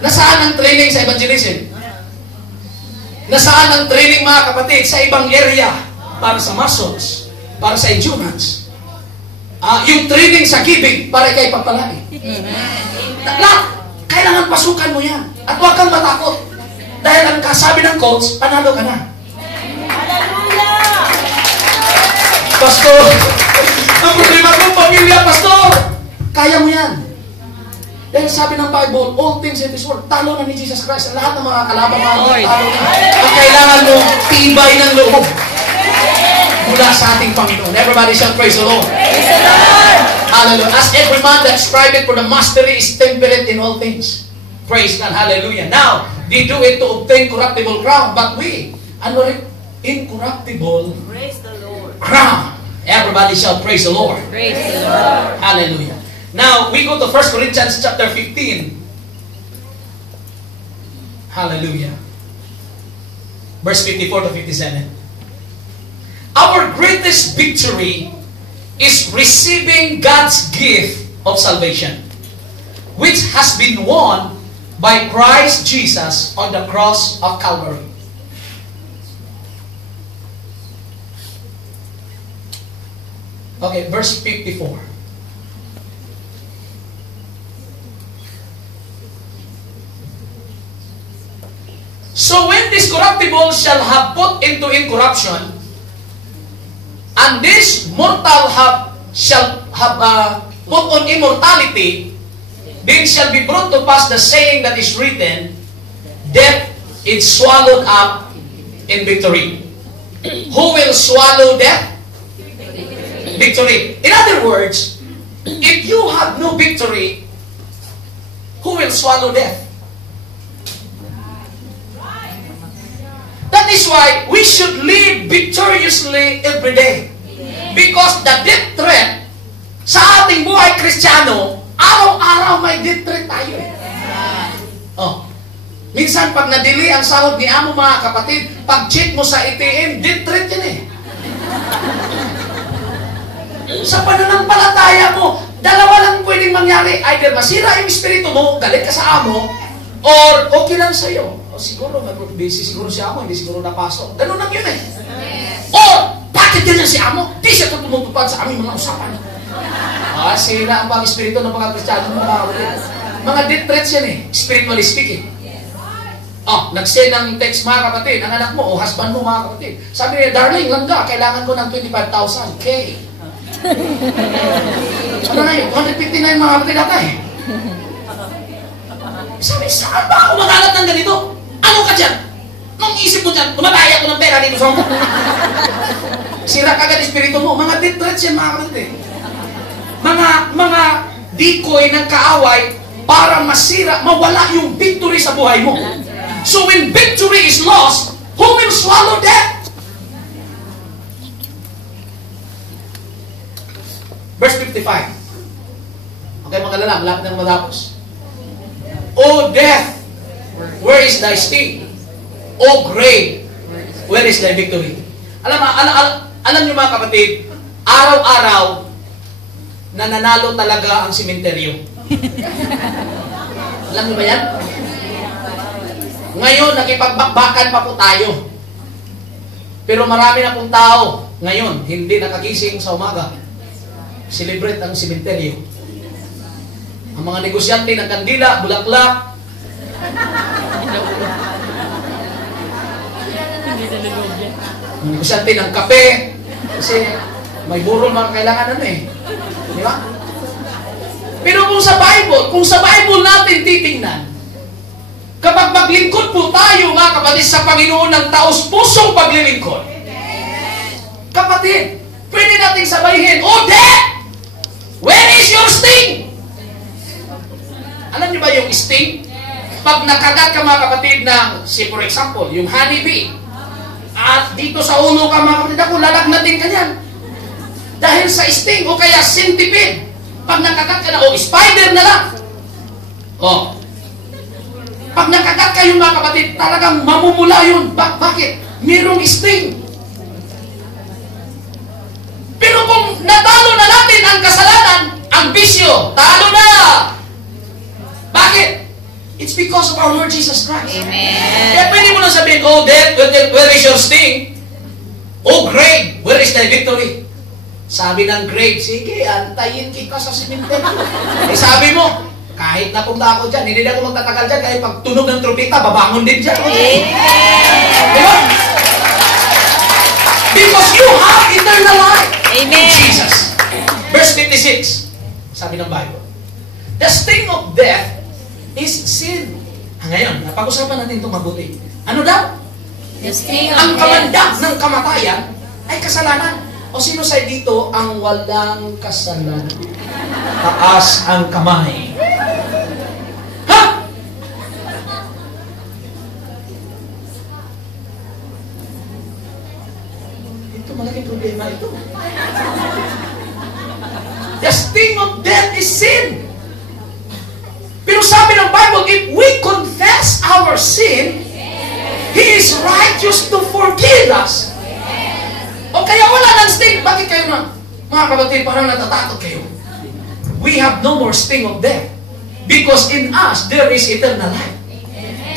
Nasaan ang training sa evangelism? Nasaan ang training, mga kapatid, sa ibang area para sa muscles, para sa endurance? Yung training sa giving para ikay pagpalaki. Kailangan pasukan mo yan. At huwag kang matakot. Dahil ang kasabi ng coach, panalo ka na. Pastor, ang problema kong pamilya, Pastor, kaya mo yan. Dahil sabi ng Bible, all things in this world, talo na ni Jesus Christ. Lahat ng mga kalaban, mga talo na. Ang kailangan mo, tibay ng loob mula sa ating Panginoon. Everybody shall praise the Lord. Praise the Lord. Hallelujah. As every man that striveth for the mastery is temperate in all things. Praise God. Hallelujah. Now, they do it to obtain corruptible crown, but we, incorruptible Praise the Lord. crown. Everybody shall praise the Lord. Praise the Lord. Hallelujah. Now, we go to 1 Corinthians chapter 15. Hallelujah. Verse 54 to 57. Our greatest victory is receiving God's gift of salvation, which has been won by Christ Jesus on the cross of Calvary. Okay, verse 54. So when this corruptible shall have put into incorruption, and this mortal shall have put on immortality, then shall be brought to pass the saying that is written, death is swallowed up in victory. Who will swallow death? Victory. In other words, if you have no victory, who will swallow death? That is why we should live victoriously every day. Because the death threat sa ating buhay Kristiyano, araw-araw may death threat tayo. Oh. Minsan pag nadili ang sahod ni amo, mga kapatid, pag check mo sa ATM, death threat yan eh. Sa pananampalataya mo, dalawa lang pwedeng mangyari. Either masira yung espiritu mo, galit ka sa amo, or okay lang sa'yo. O siguro, busy siguro si amo, hindi siguro napasok. Ganun lang yun eh. Or, bakit ganyan si amo? Di siya tumutupad sa aming mga usapan. Sira ang pang-espiritu ng mga Kristiyano, mga death threats yan eh, spiritually speaking. Nag-send ng text, mga kapatid, ang anak mo o husband mo, mga kapatid. Sabi niya, darling, langga, kailangan ko ng 25,000. Okay. Ano na yun? 150 na yung mga kapatid ata eh. Sabi, saan ba ako magalat ng ganito? Ano ka dyan? Nung isip mo dyan, tumataya ko ng pera dito sa mga. Sira kagad espiritu mo. Mga death threats yan, mga kapatid. Mga decoy ng kaaway para masira, mawala yung victory sa buhay mo. So when victory is lost, who will swallow death? Verse 55. Okay, mga lalaki, malapit na matapos. O death, where is thy sting? O grave, where is thy victory? Alam niyo mga kapatid, araw-araw, nananalo talaga ang simenteryo. Alam niyo ba yan? Ngayon, nakipagbakbakan pa po tayo. Pero marami na pong tao ngayon, hindi nakagising sa umaga. Celebrate ang simenteryo. Ang mga negosyante ng kandila, bulaklak. Ang negosyante ng kape. Kasi may burol mga kailangan eh. Di ba? Pero kung sa Bible natin titingnan, kapag maglingkod po tayo, mga kapatid, sa Panginoon ng taos-pusong paglilingkod, kapatid, pwede nating sabahin, O death, where is your sting? Alam niyo ba yung sting? Pag nakagat ka, mga kapatid, ng, say for example, yung honeybee, at dito sa ulo ka, mga kapatid, ako, lalagnatin ka niyan. Dahil sa sting, o kaya centipede, pag nakagat ka na, o spider na lang. Pag nakagat kayo, mga kapatid, talagang mamumula yun. Bakit? Mayroong sting. Pero kung natalo na natin ang kasalanan, ang bisyo, talo na! Bakit? It's because of our Lord Jesus Christ. Amen. Kaya pwede mo lang sabihin, oh death, where is your sting? Oh grave, where is thy victory? Sabi ng grave, sige, antayin kita sa simenteryo. Eh sabi mo, kahit napunta ako dyan, hindi na ako magtatagal dyan, kahit pag tunog ng trumpeta, babangon din dyan. Amen. Diba? Because you have eternal life. Amen. Jesus. Verse 56, sabi ng Bible, the sting of death is sin. Ngayon, napag-usapan natin itong mabuti. Ano daw? The sting of Ang death. kamandag ng kamatayan ay kasalanan. O sino sa dito ang walang kasalanan? Taas ang kamay. Ha? Ito, malaking problema ito. The sting of death is sin. Pero sabi ng Bible, if we confess our sin, He is righteous to forgive us. O kaya wala ng sting. Bakit kayo na, mga kapatid, parang natatakot kayo? We have no more sting of death. Because in us, there is eternal life.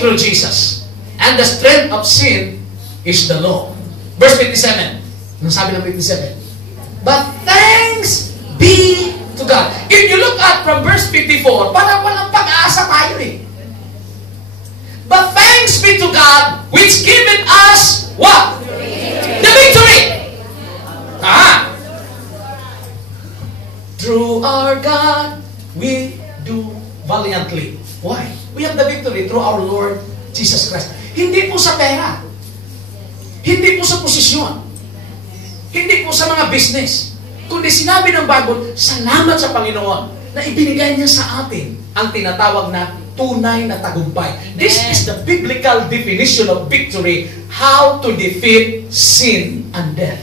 Through Jesus. And the strength of sin is the law. Verse 57. Anong sabi ng 57? But thanks be to God. If you look at from verse 54, parang walang pag-asa tayo eh. But thanks be to God, which giveth us, what? The victory! Through our God, we do valiantly. Why? We have the victory through our Lord Jesus Christ. Hindi po sa pera. Hindi po sa posisyon. Hindi po sa mga business. Kundi sinabi ng Bible, salamat sa Panginoon na ibinigay niya sa atin ang tinatawag na tunay na tagumpay. This is the biblical definition of victory, how to defeat sin and death.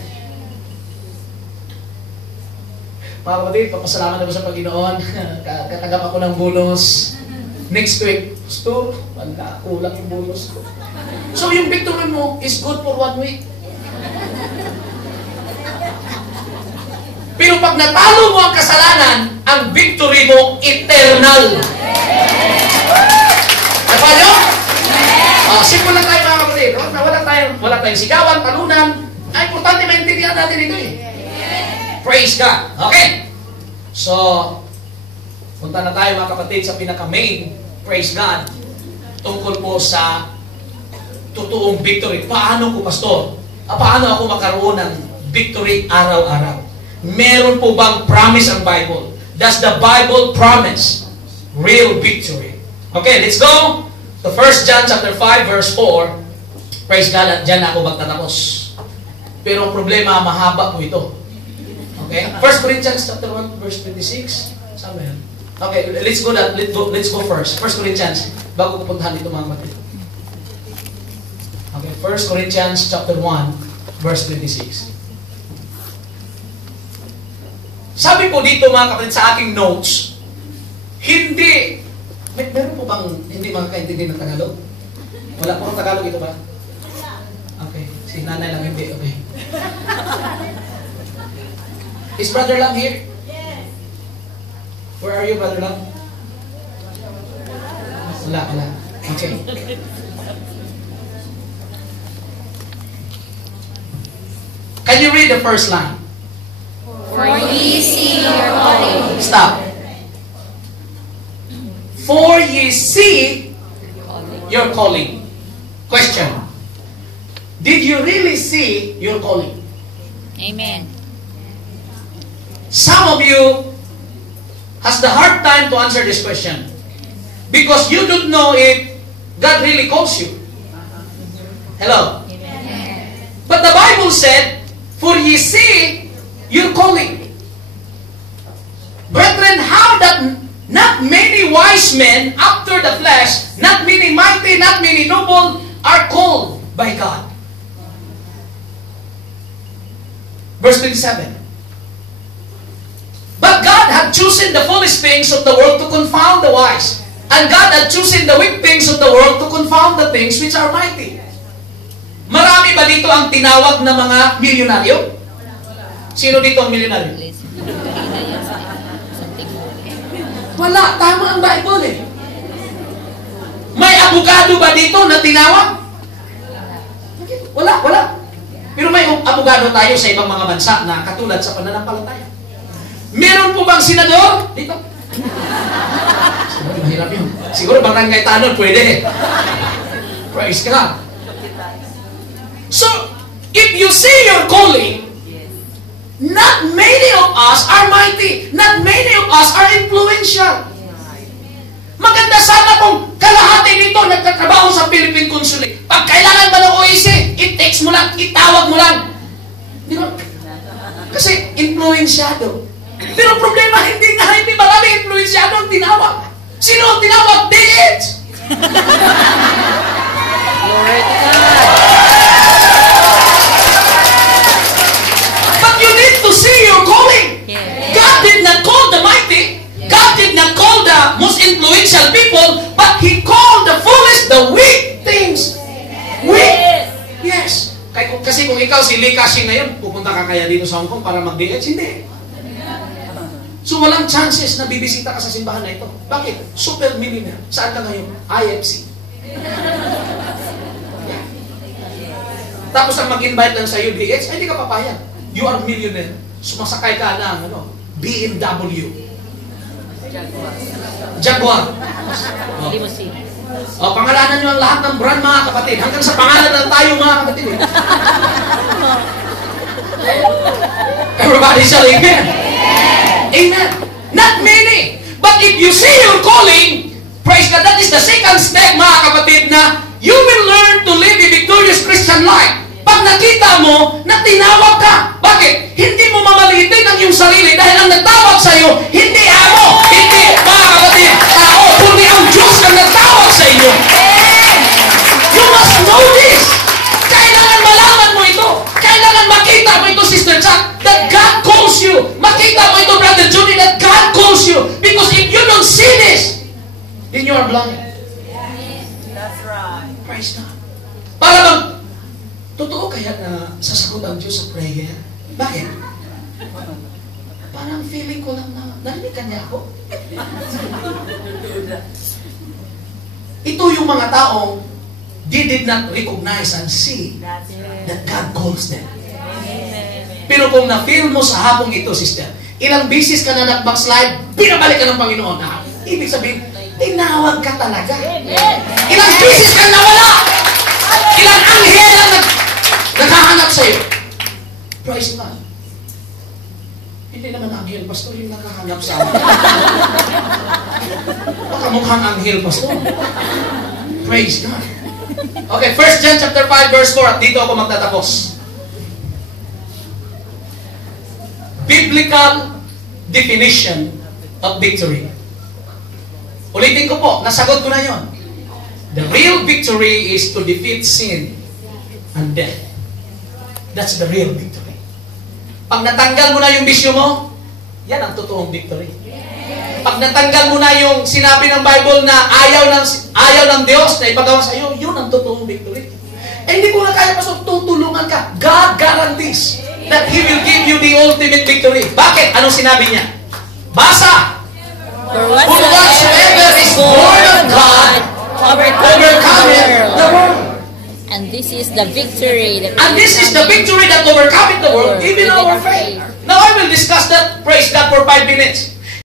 Mga kapatid, papasalamat ako sa Panginoon. Katanggap ako ng bonus. Next week, Pastor, wala, kulang yung bonus ko. So yung victory mo is good for 1 week. Pero pag natalo mo ang kasalanan, ang victory mo eternal. Napa nyo? Simple lang tayo mga kapatid. Wala tayong sigawan, talunan. Ay, importante maintindihan natin ito eh. Praise God. Okay. So, punta na tayo mga kapatid sa pinaka-main, praise God, tungkol po sa totoong victory. Paano po, Pastor? Paano ako makaroon ng victory araw-araw? Meron po bang promise ang Bible? Does the Bible promise real victory? Okay, let's go to 1 John chapter 5 verse 4. Praise God, at dyan ako magtatapos. Pero ang problema, mahaba po ito. Okay? 1 Corinthians chapter 1 verse 26. Saan ba yan? Okay, let's go first. 1 Corinthians, bago ko puntahan dito mga kapatid. Okay, 1 Corinthians chapter 1 verse 26. Sabi po dito mga kapatid sa aking notes, hindi, meron po bang hindi makakaintindi ng Tagalog? Wala po ng Tagalog ito ba? Okay, si nanay lang hindi, okay. Is Brother Lam here? Yes. Where are you, Brother Lam? Wala. Okay. Can you read the first line? For ye see your calling. Stop. For ye see your calling. Question. Did you really see your calling? Amen. Some of you has the hard time to answer this question because you don't know if God really calls you. Hello? Amen. But the Bible said, for ye see your calling. Brethren, how that not many wise men after the flesh, not many mighty, not many noble, are called by God. Verse 27. But God had chosen the foolish things of the world to confound the wise. And God had chosen the weak things of the world to confound the things which are mighty. Marami ba dito ang tinawag na mga milyonaryo? Sino dito ang milyonaryo? Wala. Tama ang Bible eh. May abogado ba dito na tinawag? Wala. Pero may abogado tayo sa ibang mga bansa na katulad sa pananampalataya. Meron po bang senador dito? Siguro mahirap yun. Siguro barangay tanod, pwede. Praise God. So, if you see your calling, not many of us are mighty. Not many of us are influential. Maganda sana kung kalahati nito nagtatrabaho sa Philippine Consulate. Pag kailangan ba ng OAC, i-text mo lang, itawag mo lang. Di ba? Kasi influensyado. Pero problema, hindi marami influensyado ang tinawag. Sino ang tinawag? DH! Glory to God. But you need to see your calling. Yes. God did not call the mighty. God did not call the most influential people, but He called the foolish, the weak things. Weak. Yes. Kasi kung ikaw si Lee Ka-shing ngayon, pupunta ka kaya dito sa Hong Kong para mag-DH? Hindi. So walang chances na bibisita ka sa simbahan na ito. Bakit? Super millionaire. Saan ka ngayon? IFC. Yeah. Tapos ang mag-invite lang sa DH, ay hindi ka papayag. You are millionaire. Sumasakay ka ng BMW. Jaguar. Limousine. Pangalanan nyo ang lahat ng brand, mga kapatid. Hanggang sa pangalan na tayo, mga kapatid. Everybody shall amen. Amen. Not many. But if you see your calling, praise God, that is the second step, mga kapatid, na you will learn to live a victorious Christian life. Pag nakita mo na tinawag ka, bakit? Hindi mo mamalitin ang iyong sarili dahil ang nagtawag sa iyo, hindi amo, hindi, mga kapatid, tao, kundi ang Diyos ang nagtawag sa inyo. You must know this. Kailangan malaman mo ito. Kailangan makita mo ito, Sister Chuck, that God calls you. Makita mo ito, Brother Judy, that God calls you. Because if you don't see this, then you are blind. That's right. Praise God. Para bang, totoo kaya na sasagot ang Diyos sa prayer? Bakit? Parang feeling ko lang na narinig ka niya ako. Ito yung mga taong they did not recognize and see that God calls them. Pero kung na-feel mo sa hapong ito, sister, ilang bisis ka na nag-backslide, binabalik ka ng Panginoon. Na, ibig sabihin, tinawag ka talaga. Ilang bisis ka nawala. Ilang anghel ang naghahanap sa'yo. Praise God. Hindi naman anghel, pastor, yung naghahanap sa akin. Baka mukhang anghel, pastor. Praise God. Okay, 1 John chapter 5 verse 4, at dito ako magtatapos. Biblical definition of victory. Ulitin ko po, nasagot ko na yon. The real victory is to defeat sin and death. That's the real victory. Pag natanggal mo na yung bisyo mo, yan ang totoong victory. Pag natanggal mo na yung sinabi ng Bible na ayaw ng Diyos na ipagawa sa iyo, yun ang totoong victory. Eh, hindi ko na kaya, pastor, tutulungan ka. God guarantees that He will give you the ultimate victory. Bakit? Anong sinabi niya? Basa! For whatsoever is born of God overcometh the world. And this is the victory that overcometh the world, even our faith. Now I will discuss that, praise God, for 5 minutes.